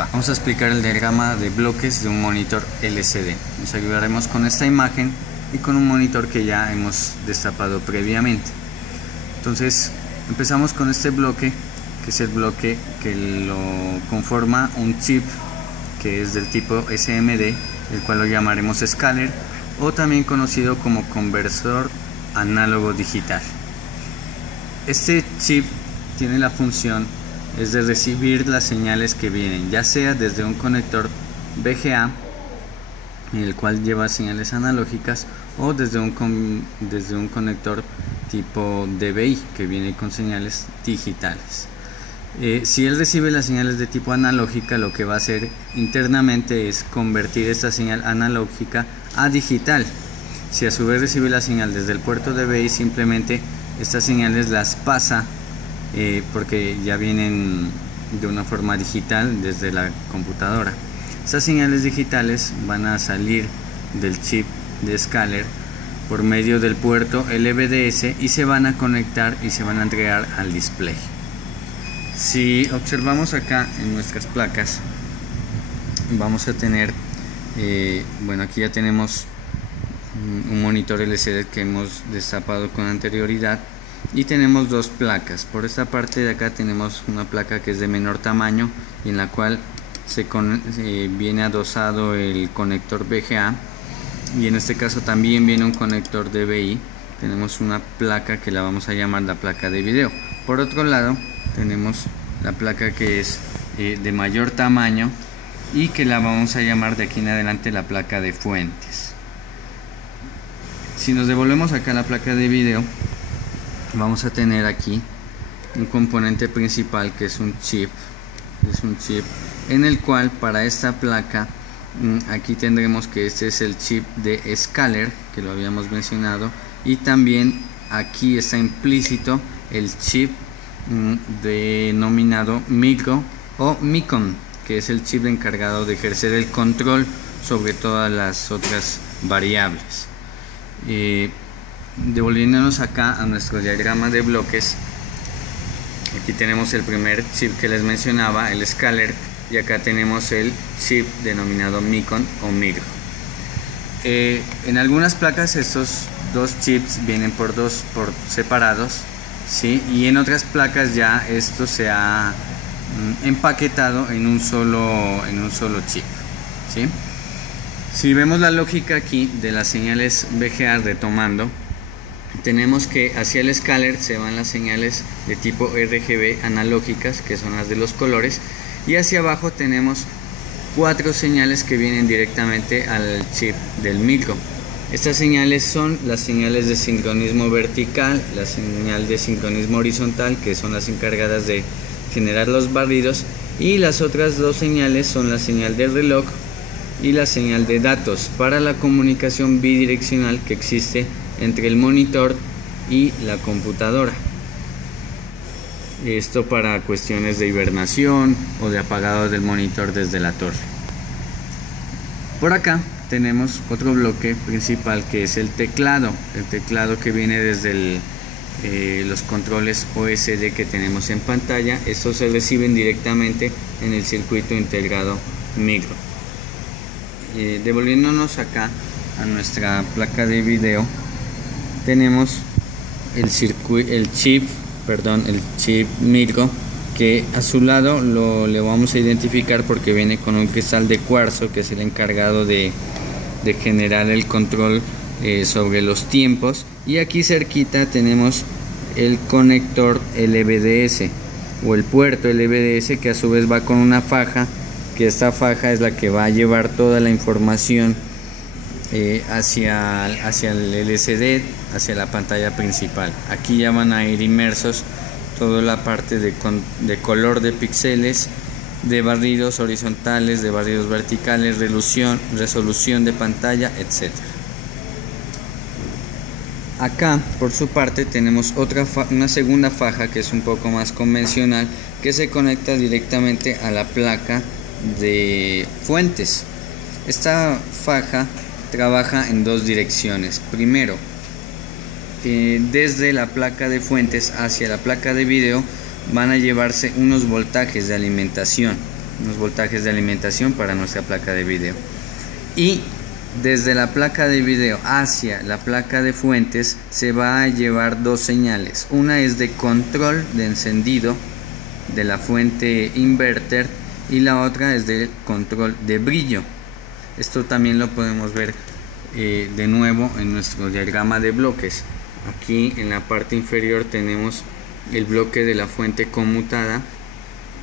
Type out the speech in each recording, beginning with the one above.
Vamos a explicar el diagrama de bloques de un monitor LCD. Nos ayudaremos con esta imagen y con un monitor que ya hemos destapado previamente. Entonces empezamos con este bloque, que es el bloque que lo conforma un chip que es del tipo SMD, el cual lo llamaremos scaler o también conocido como conversor análogo digital. Este chip tiene la función es de recibir las señales que vienen, ya sea desde un conector VGA, el cual lleva señales analógicas, o desde un conector tipo DVI, que viene con señales digitales. Si él recibe las señales de tipo analógica, lo que va a hacer internamente es convertir esta señal analógica a digital. Si a su vez recibe la señal desde el puerto DVI, simplemente estas señales las pasa porque ya vienen de una forma digital desde la computadora. Estas señales digitales van a salir del chip de scaler por medio del puerto LVDS y se van a conectar y se van a entregar al display. Si observamos acá en nuestras placas, vamos a tener aquí ya tenemos un monitor LCD que hemos destapado con anterioridad y tenemos dos placas. Por esta parte de acá tenemos una placa que es de menor tamaño y en la cual viene adosado el conector VGA, y en este caso también viene un conector DVI. Tenemos una placa que la vamos a llamar la placa de video. Por otro lado tenemos la placa que es de mayor tamaño y que la vamos a llamar de aquí en adelante la placa de fuentes. Si nos devolvemos acá a la placa de video, vamos a tener aquí un componente principal que es un chip en el cual para esta placa aquí tendremos que este es el chip de scaler que lo habíamos mencionado, y también aquí está implícito el chip denominado micro o micon, que es el chip encargado de ejercer el control sobre todas las otras variables. Devolviéndonos acá a nuestro diagrama de bloques, aquí tenemos el primer chip que les mencionaba, el scaler, y acá tenemos el chip denominado micon o micro. En algunas placas estos dos chips vienen por separados, ¿sí? Y en otras placas ya esto se ha empaquetado en un solo chip, ¿sí? Si vemos la lógica aquí de las señales VGA, retomando, tenemos que hacia el scaler se van las señales de tipo RGB analógicas, que son las de los colores, y hacia abajo tenemos 4 señales que vienen directamente al chip del micro. Estas señales son las señales de sincronismo vertical, la señal de sincronismo horizontal, que son las encargadas de generar los barridos, y las otras dos señales son la señal del reloj y la señal de datos para la comunicación bidireccional que existe entre el monitor y la computadora. Esto para cuestiones de hibernación o de apagado del monitor desde la torre. Por acá tenemos otro bloque principal que es el teclado que viene desde los controles OSD que tenemos en pantalla. Estos se reciben directamente en el circuito integrado micro. Devolviéndonos acá a nuestra placa de video, tenemos el chip micro, que a su lado le vamos a identificar porque viene con un cristal de cuarzo que es el encargado de generar el control sobre los tiempos, y aquí cerquita tenemos el conector LVDS o el puerto LVDS, que a su vez va con una faja, que esta faja es la que va a llevar toda la información hacia el LCD, hacia la pantalla principal. Aquí ya van a ir inmersos toda la parte de color de píxeles, de barridos horizontales, de barridos verticales, resolución de pantalla, etc. Acá por su parte tenemos una segunda faja que es un poco más convencional, que se conecta directamente a la placa de fuentes. Esta faja trabaja en dos direcciones. Primero, desde la placa de fuentes hacia la placa de video van a llevarse unos voltajes de alimentación. unos voltajes de alimentación para nuestra placa de video. Y desde la placa de video hacia la placa de fuentes se va a llevar dos señales. Una es de control de encendido de la fuente inverter y la otra es de control de brillo. Esto también lo podemos ver de nuevo en nuestro diagrama de bloques. Aquí en la parte inferior tenemos el bloque de la fuente conmutada,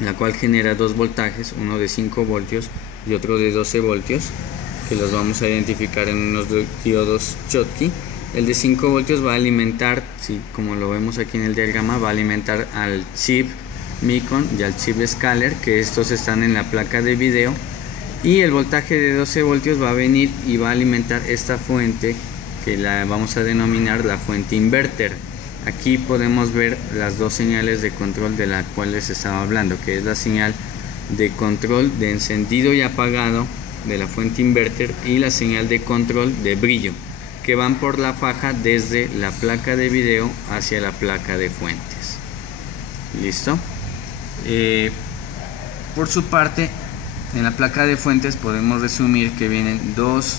la cual genera dos voltajes, uno de 5 voltios y otro de 12 voltios, que los vamos a identificar en unos diodos Schottky. El de 5 voltios va a alimentar, como lo vemos aquí en el diagrama, va a alimentar al chip Micon y al chip Scaler, que estos están en la placa de video, y el voltaje de 12 voltios va a venir y va a alimentar esta fuente, que la vamos a denominar la fuente inverter. Aquí podemos ver las dos señales de control de la cual les estaba hablando, que es la señal de control de encendido y apagado de la fuente inverter y la señal de control de brillo, que van por la faja desde la placa de video hacia la placa de fuentes. ¿Listo? Por su parte, en la placa de fuentes podemos resumir que vienen dos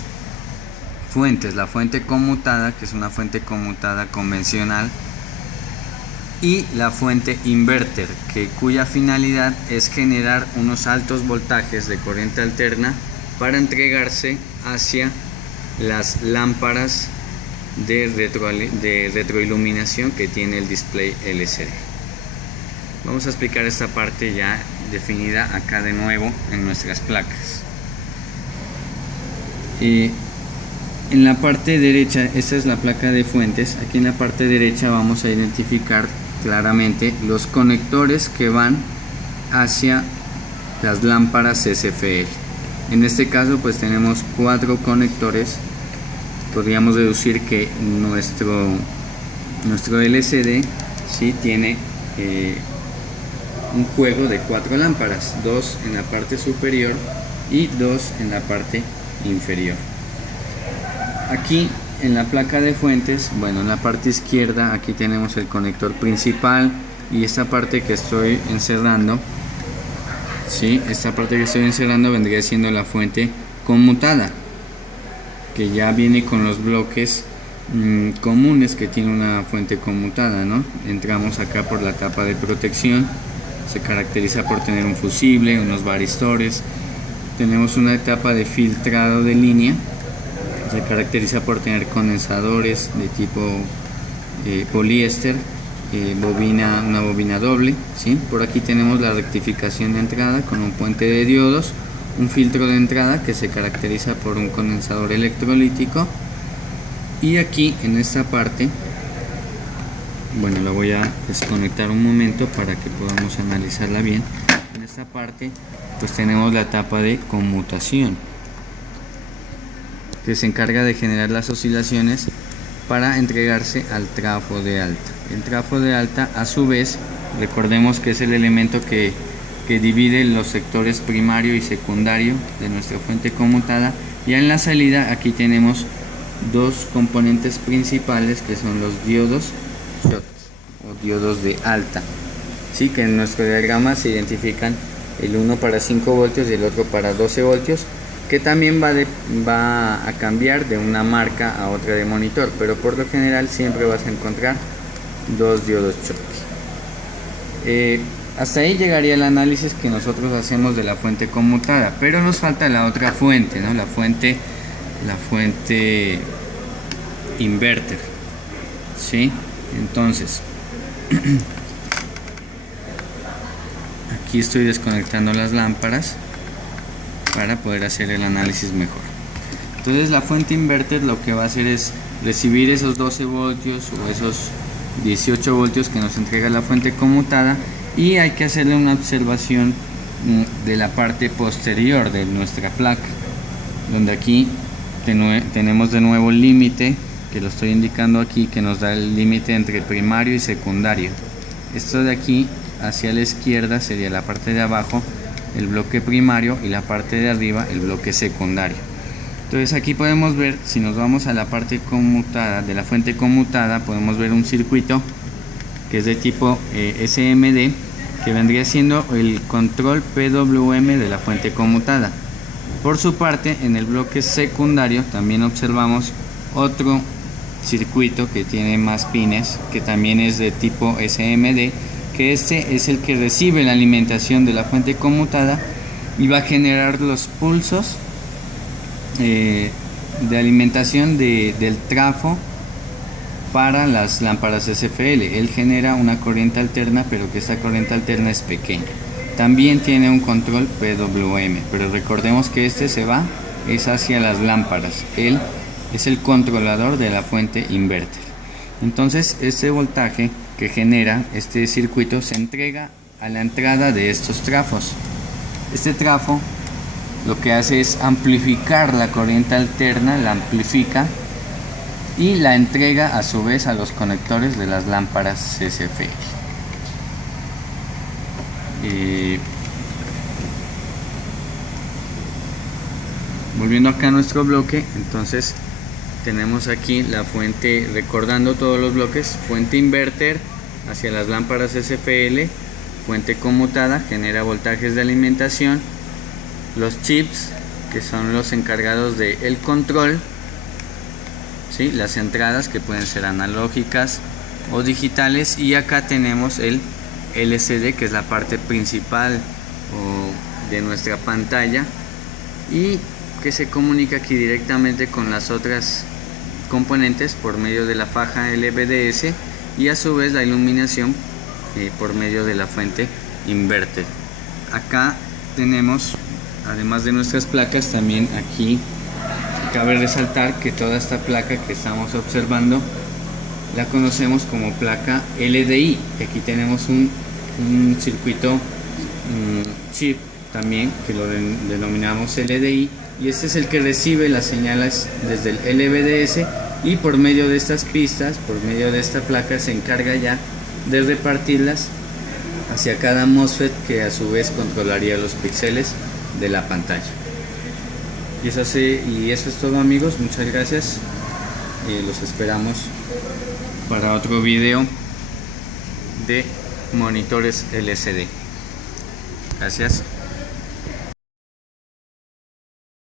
fuentes: la fuente conmutada, que es una fuente conmutada convencional, y la fuente inverter, cuya finalidad es generar unos altos voltajes de corriente alterna para entregarse hacia las lámparas de retroiluminación que tiene el display LCD. Vamos a explicar esta parte ya definida acá de nuevo en nuestras placas. En la parte derecha, esta es la placa de fuentes. Aquí en la parte derecha vamos a identificar claramente los conectores que van hacia las lámparas SFL. En este caso pues tenemos 4 conectores. Podríamos deducir que nuestro LCD tiene un juego de 4 lámparas, 2 en la parte superior y 2 en la parte inferior. Aquí en la placa de fuentes, en la parte izquierda aquí tenemos el conector principal, y esta parte que estoy encerrando, vendría siendo la fuente conmutada, que ya viene con los bloques comunes que tiene una fuente conmutada, ¿no? Entramos acá por la tapa de protección, se caracteriza por tener un fusible, unos varistores. Tenemos una etapa de filtrado de línea, se caracteriza por tener condensadores de tipo poliéster, una bobina doble, Por aquí tenemos la rectificación de entrada con un puente de diodos, un filtro de entrada que se caracteriza por un condensador electrolítico, y aquí en esta parte, la voy a desconectar un momento para que podamos analizarla bien. En esta parte pues tenemos la etapa de conmutación, que se encarga de generar las oscilaciones para entregarse al trafo de alta. El trafo de alta, a su vez, recordemos que es el elemento que divide los sectores primario y secundario de nuestra fuente conmutada. Ya en la salida aquí tenemos dos componentes principales, que son los diodos Schottky o diodos de alta, que en nuestro diagrama se identifican el uno para 5 voltios y el otro para 12 voltios, que también va a cambiar de una marca a otra de monitor, pero por lo general siempre vas a encontrar dos diodos Schottky. Hasta ahí llegaría el análisis que nosotros hacemos de la fuente conmutada, pero nos falta la otra fuente, ¿no? La fuente inverter, Entonces aquí estoy desconectando las lámparas para poder hacer el análisis mejor. Entonces la fuente inverter lo que va a hacer es recibir esos 12 voltios o esos 18 voltios que nos entrega la fuente conmutada, y hay que hacerle una observación de la parte posterior de nuestra placa, donde aquí tenemos de nuevo el límite, que lo estoy indicando aquí, que nos da el límite entre primario y secundario. Esto de aquí hacia la izquierda sería la parte de abajo, el bloque primario, y la parte de arriba el bloque secundario. Entonces aquí podemos ver, si nos vamos a la parte conmutada de la fuente conmutada, podemos ver un circuito que es de tipo SMD, que vendría siendo el control PWM de la fuente conmutada. Por su parte, en el bloque secundario también observamos otro circuito que tiene más pines, que también es de tipo SMD, que este es el que recibe la alimentación de la fuente conmutada y va a generar los pulsos de alimentación del trafo para las lámparas SFL. Él genera una corriente alterna, pero que esta corriente alterna es pequeña. También tiene un control PWM, pero recordemos que este es hacia las lámparas. Él es el controlador de la fuente inverter. Entonces este voltaje que genera este circuito se entrega a la entrada de estos trafos. Este trafo lo que hace es amplificar la corriente alterna, la amplifica y la entrega a su vez a los conectores de las lámparas SFL. Volviendo acá a nuestro bloque, entonces tenemos aquí la fuente, recordando todos los bloques: fuente inverter hacia las lámparas SFL, fuente conmutada, genera voltajes de alimentación, los chips que son los encargados del control, ¿sí? Las entradas que pueden ser analógicas o digitales, y acá tenemos el LCD, que es la parte principal de nuestra pantalla y que se comunica aquí directamente con las otras componentes por medio de la faja LVDS, y a su vez la iluminación por medio de la fuente inverter. Acá tenemos, además de nuestras placas, también aquí cabe resaltar que toda esta placa que estamos observando la conocemos como placa LDI. Aquí tenemos un circuito chip también que lo denominamos LDI, y este es el que recibe las señales desde el LVDS, y por medio de estas pistas, por medio de esta placa, se encarga ya de repartirlas hacia cada MOSFET, que a su vez controlaría los píxeles de la pantalla. Y eso es todo, amigos. Muchas gracias. Los esperamos para otro video de monitores LCD. Gracias.